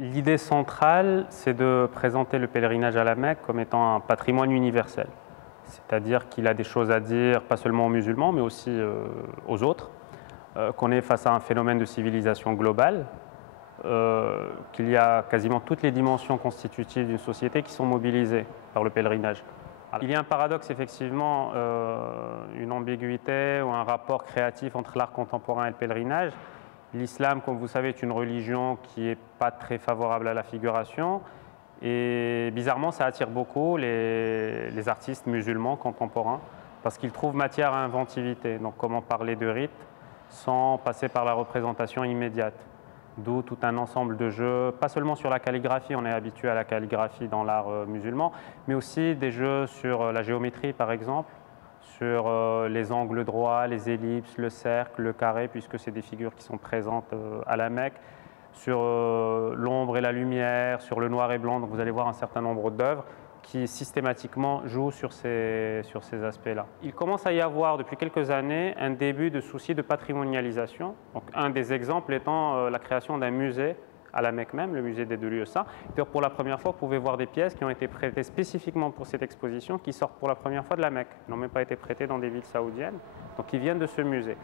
L'idée centrale, c'est de présenter le pèlerinage à la Mecque comme étant un patrimoine universel. C'est-à-dire qu'il a des choses à dire, pas seulement aux musulmans, mais aussi aux autres, qu'on est face à un phénomène de civilisation globale, qu'il y a quasiment toutes les dimensions constitutives d'une société qui sont mobilisées par le pèlerinage. Il y a un paradoxe, effectivement, une ambiguïté ou un rapport créatif entre l'art contemporain et le pèlerinage. L'islam, comme vous savez, est une religion qui n'est pas très favorable à la figuration et bizarrement, ça attire beaucoup les artistes musulmans contemporains parce qu'ils trouvent matière à inventivité. Donc comment parler de rite sans passer par la représentation immédiate. D'où tout un ensemble de jeux, pas seulement sur la calligraphie, on est habitué à la calligraphie dans l'art musulman, mais aussi des jeux sur la géométrie par exemple, sur les angles droits, les ellipses, le cercle, le carré, puisque c'est des figures qui sont présentes à la Mecque, sur l'ombre et la lumière, sur le noir et blanc. Donc vous allez voir un certain nombre d'œuvres qui systématiquement jouent sur ces aspects-là. Il commence à y avoir depuis quelques années un début de souci de patrimonialisation. Donc, un des exemples étant la création d'un musée à la Mecque même, le musée des deux lieux saints. Pour la première fois, vous pouvez voir des pièces qui ont été prêtées spécifiquement pour cette exposition, qui sortent pour la première fois de la Mecque. Elles n'ont même pas été prêtées dans des villes saoudiennes, donc qui viennent de ce musée.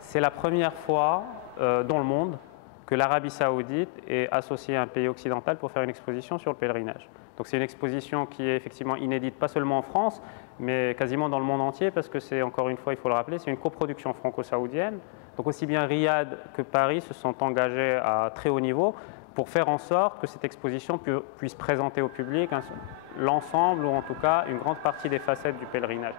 C'est la première fois dans le monde que l'Arabie saoudite est associée à un pays occidental pour faire une exposition sur le pèlerinage. Donc c'est une exposition qui est effectivement inédite, pas seulement en France, mais quasiment dans le monde entier, parce que c'est, encore une fois, il faut le rappeler, c'est une coproduction franco-saoudienne. Donc aussi bien Riyad que Paris se sont engagés à très haut niveau pour faire en sorte que cette exposition puisse présenter au public l'ensemble, ou en tout cas une grande partie des facettes du pèlerinage.